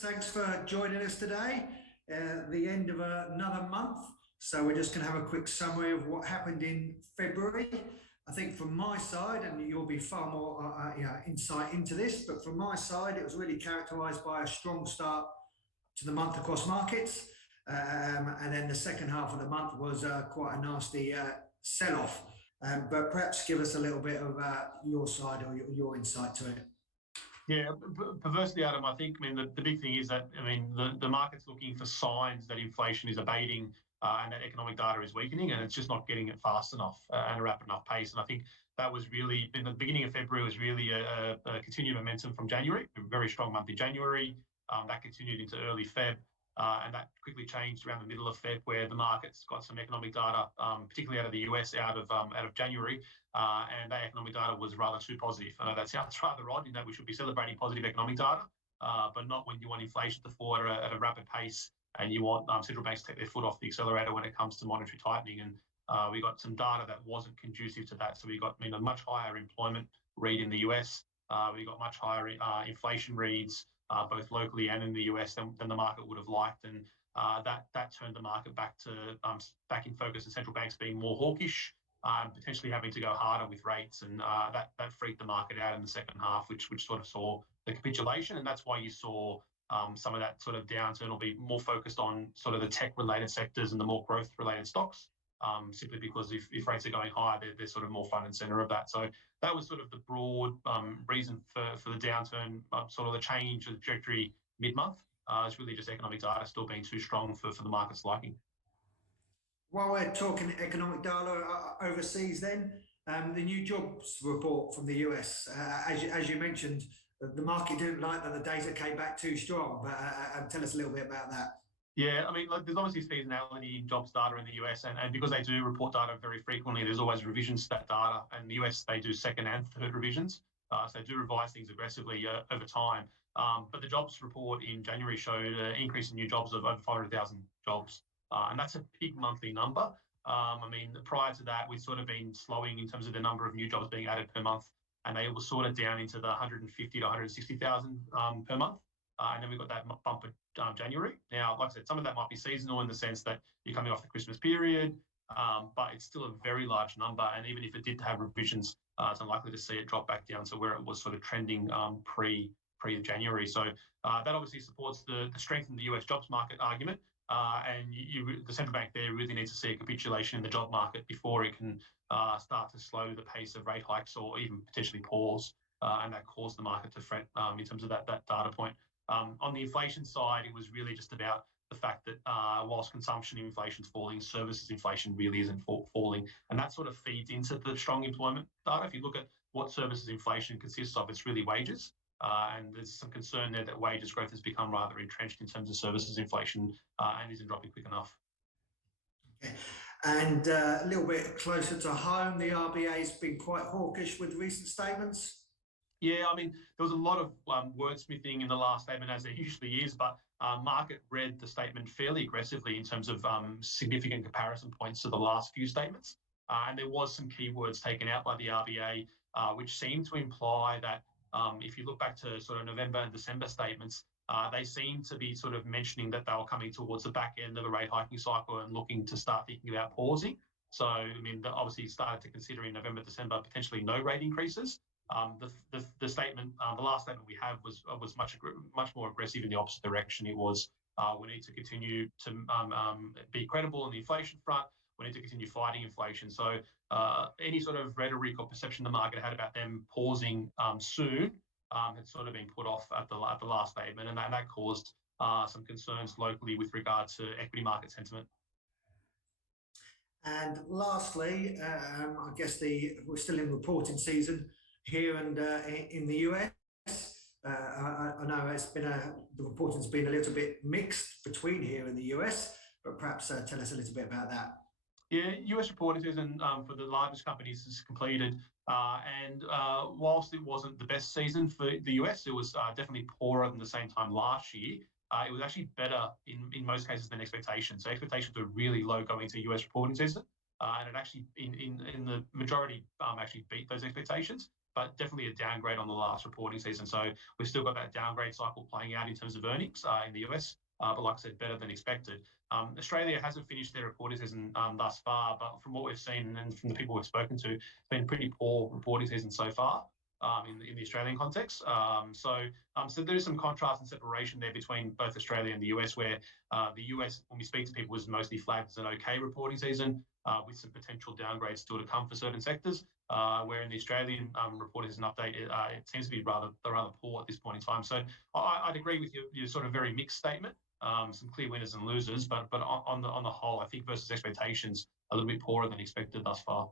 Thanks for joining us today. The end of another month. So we're just going to have a quick summary of what happened in February. I think from my side, and you'll be far more insight into this, but from my side, it was really characterised by a strong start to the month across markets. And then the second half of the month was quite a nasty sell-off. But perhaps give us a little bit of your side or your insight to it. Yeah, perversely, Adam, I think, the big thing is that, the market's looking for signs that inflation is abating and that economic data is weakening, and it's just not getting it fast enough and a rapid enough pace. And I think that was really, in the beginning of February, was really a continued momentum from January, a very strong month in January. That continued into early Feb. And that quickly changed around the middle of Feb, where the market's got some economic data, particularly out of the US, out of January, and that economic data was rather too positive. I know that sounds rather odd, we should be celebrating positive economic data, but not when you want inflation to fall at a rapid pace and you want central banks to take their foot off the accelerator when it comes to monetary tightening. And we got some data that wasn't conducive to that. So we got a much higher employment read in the US. We got much higher inflation reads, both locally and in the US than the market would have liked, and that turned the market back in focus, and central banks being more hawkish, potentially having to go harder with rates, and that freaked the market out in the second half, which sort of saw the capitulation, and that's why you saw some of that sort of downturn will be more focused on sort of the tech-related sectors and the more growth-related stocks. Simply because if rates are going higher, they're sort of more front and center of that. So that was sort of the broad reason for the downturn, sort of the change of the trajectory mid-month. It's really just economic data still being too strong for the market's liking. While we're talking economic data overseas then, the new jobs report from the US, as you mentioned, the market didn't like that the data came back too strong, but tell us a little bit about that. Yeah, there's obviously seasonality in jobs data in the US, and because they do report data very frequently, there's always revisions to that data. And in the US, they do second and third revisions, so they do revise things aggressively over time. But the jobs report in January showed an increase in new jobs of over 500,000 jobs, and that's a big monthly number. Prior to that, we'd sort of been slowing in terms of the number of new jobs being added per month, and they were sort of down into the 150 to 160,000 per month. And then we got that bump in January. Now, like I said, some of that might be seasonal in the sense that you're coming off the Christmas period, but it's still a very large number. And even if it did have revisions, it's unlikely to see it drop back down to where it was sort of trending pre-January. So that obviously supports the strength in the US jobs market argument. And the central bank there really needs to see a capitulation in the job market before it can start to slow the pace of rate hikes or even potentially pause. And that caused the market to fret in terms of that data point. On the inflation side, it was really just about the fact that whilst consumption inflation is falling, services inflation really isn't falling. And that sort of feeds into the strong employment data. If you look at what services inflation consists of, it's really wages. And there's some concern there that wages growth has become rather entrenched in terms of services inflation and isn't dropping quick enough. Okay. And a little bit closer to home, the RBA's been quite hawkish with recent statements. Yeah, there was a lot of wordsmithing in the last statement, as there usually is, but market read the statement fairly aggressively in terms of significant comparison points to the last few statements. And there was some keywords taken out by the RBA, which seemed to imply that if you look back to sort of November and December statements, they seem to be sort of mentioning that they were coming towards the back end of a rate hiking cycle and looking to start thinking about pausing. So, they obviously started to consider in November, December, potentially no rate increases. The statement, the last statement we have was much more aggressive in the opposite direction. It was we need to continue to be credible on the inflation front. We need to continue fighting inflation. So any sort of rhetoric or perception the market had about them pausing soon had sort of been put off at the last statement, and that caused some concerns locally with regard to equity market sentiment. And lastly, I guess we're still in reporting season here and in the US. I know the reporting's been a little bit mixed between here and the US, but perhaps tell us a little bit about that. Yeah, US reporting season for the largest companies is completed, and whilst it wasn't the best season for the US, it was definitely poorer than the same time last year. It was actually better in most cases than expectations. So expectations were really low going into US reporting season, and it actually in the majority actually beat those expectations. but definitely a downgrade on the last reporting season. So we've still got that downgrade cycle playing out in terms of earnings in the US, but like I said, better than expected. Australia hasn't finished their reporting season thus far, but from what we've seen and from the people we've spoken to, it's been a pretty poor reporting season so far. In the Australian context. So there is some contrast and separation there between both Australia and the US, where the US, when we speak to people, was mostly flagged as an okay reporting season with some potential downgrades still to come for certain sectors, where in the Australian reporting season update, it seems to be rather poor at this point in time. So I'd agree with your sort of very mixed statement. Some clear winners and losers, but on the whole, I think versus expectations, a little bit poorer than expected thus far.